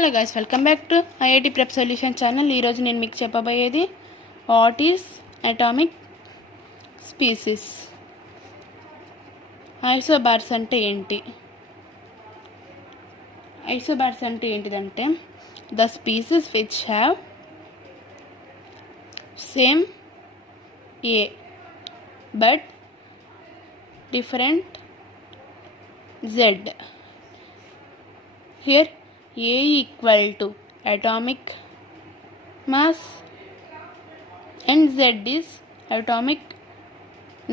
Hello guys, welcome back to IIT prep solution channel. ఈరోజు నేను మీకు చెప్పబోయేది what is atomic species. Isobars అంటే ఏంటి? ఐసోబార్స్ అంటే ఏంటిదంటే the species which have same A but different Z. Here A equal to atomic mass and Z is atomic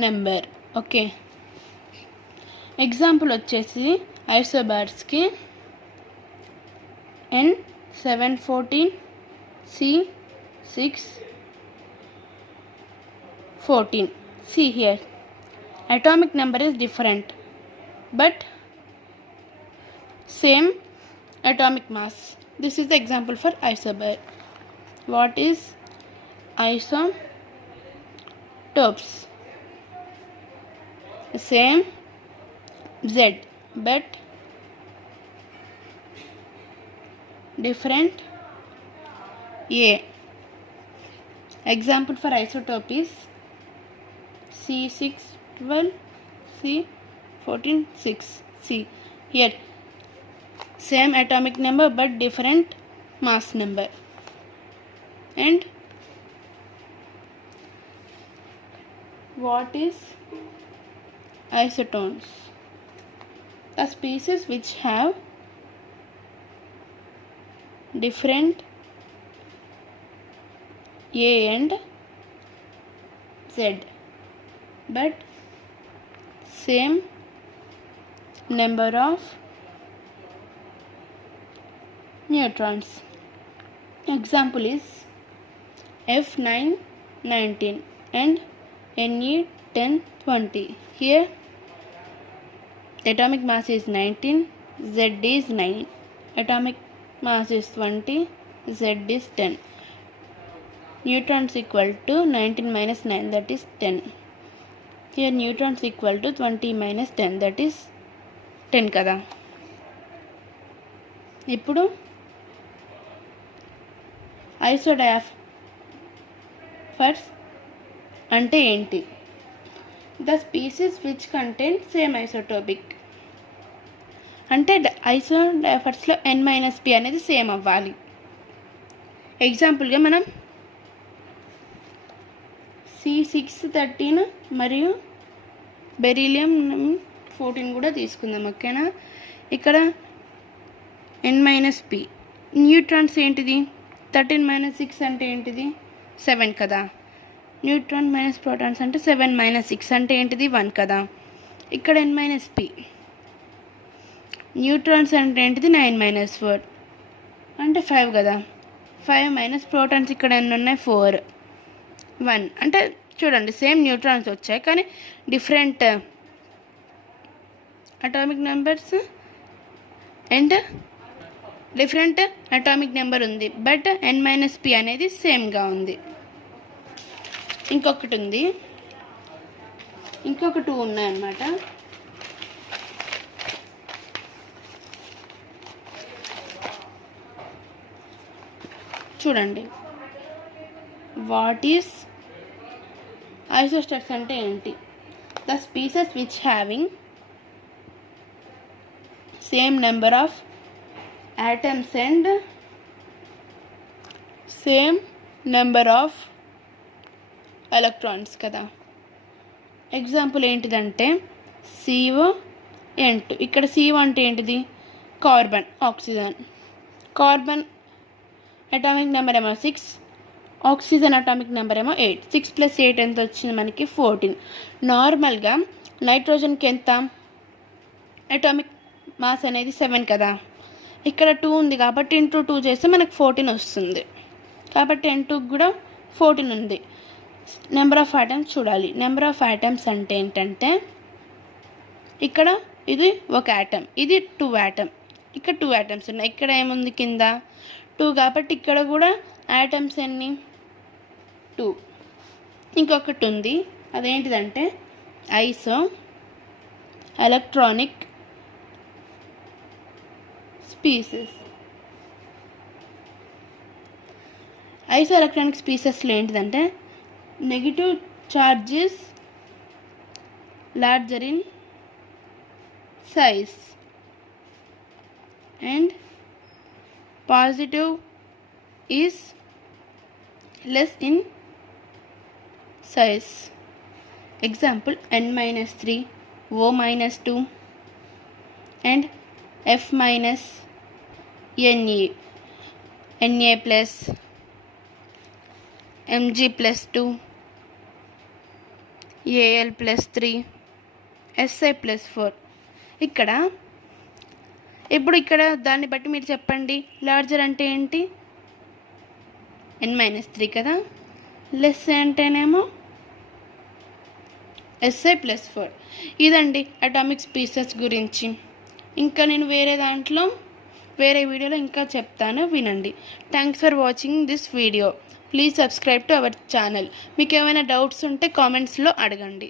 number. Okay, example వచ్చేసి ఐసోబార్స్కి N714 C614. See here, atomic number is different but same atomic mass. This is the example for isobar. What is isotopes? Same Z but different A. Example for isotope is C612 C14 6. See here, same atomic number but different mass number. And what is isotones? The species which have different A and Z but same number of neutrons. Example is F919 and Ne1020. Here atomic mass is 19, Z is 9. Atomic mass is 20, Z is 10. Neutrons equal to 19 minus 9, that is 10. Here neutrons equal to 20 minus 10, that is 10 కదా. ఇప్పుడు ఐసోడయాఫర్స్ అంటే ఏంటి? The species which contain same isotopic. అంటే ఐసోడయాఫర్స్లో N-P అనేది సేమ్ అవ్వాలి. ఎగ్జాంపుల్గా మనం C613 మరియు బెరీలియం 14 కూడా తీసుకుందాం. ఓకేనా, ఇక్కడ N-P. న్యూట్రాన్స్ ఏంటిది? 13 - 6 అంటే ఏంటిది? 7 కదా. న్యూట్రాన్ మైనస్ ప్రోటాన్స్ అంటే 7 - 6 అంటే ఏంటిది? 1 కదా. ఇక్కడ N-P. న్యూట్రాన్స్ అంటే ఏంటిది? 9 - 4 అంటే 5 కదా. 5 మైనస్ ప్రోటాన్స్ ఇక్కడ ఎన్ని ఉన్నాయి? 4. 1 అంటే చూడండి, సేమ్ న్యూట్రాన్స్ వచ్చాయి కానీ different atomic numbers and different atomic number ఉంది బట్ N-P అనేది సేమ్గా ఉంది. ఇంకొకటి ఉంది, ఇంకొక 2 ఉన్నాయన్నమాట. చూడండి, వాట్ ఈస్ ఐసోస్టార్స్ అంటే ఏంటి? The species which having same number of atoms and same number of electrons కదా. ఎగ్జాంపుల్ ఏంటిదంటే CO2. ఇక్కడ CO అంటే ఏంటిది? Carbon, oxygen. Carbon atomic number ఏమో 6, ఆక్సిజన్ అటామిక్ నెంబర్ ఏమో 8. 6 + 8 ఎంత వచ్చింది మనకి? 14. నార్మల్గా నైట్రోజన్కి ఎంత అటామిక్ మాస్ అనేది? 7 కదా. ఇక్కడ 2 ఉంది కాబట్టి ఇంటూ 2 చేస్తే మనకు 14 వస్తుంది. కాబట్టి N2 కూడా 14 ఉంది. నెంబర్ ఆఫ్ ఆటమ్స్ చూడాలి. నెంబర్ ఆఫ్ ఆటమ్స్ అంటే ఏంటంటే ఇక్కడ ఇది ఒక ఆటమ్, ఇది 2 ఆటమ్. ఇక్కడ 2 ఆటమ్స్ ఉన్నాయి. ఇక్కడ ఏముంది? కింద 2 కాబట్టి ఇక్కడ కూడా ఆటమ్స్ ఎన్ని? 2. ఇంకొకటి ఉంది, అదేంటిదంటే ఐసో ఎలక్ట్రానిక్ species. ఐసోఎలక్ట్రానిక్ స్పీసెస్లో ఏంటిదంటే negative charges larger in size and positive is less in size. Example n-3, O-2 and F minus Na, Na plus Mg plus 2, Al plus 3, Si plus 4. ఇక్కడ దాన్ని బట్టి మీరు చెప్పండి, లార్జర్ అంటే ఏంటి? n-3 కదా, లెస్ అంటేనేమో Si+4. ఇదండి అటామిక్ స్పీసెస్ గురించి. ఇంకా నేను వేరే వీడియోలో ఇంకా చెప్తాను, వినండి. Thanks for watching this video. Please subscribe to our channel. మీకు ఏమైనా డౌట్స్ ఉంటే కామెంట్స్లో అడగండి.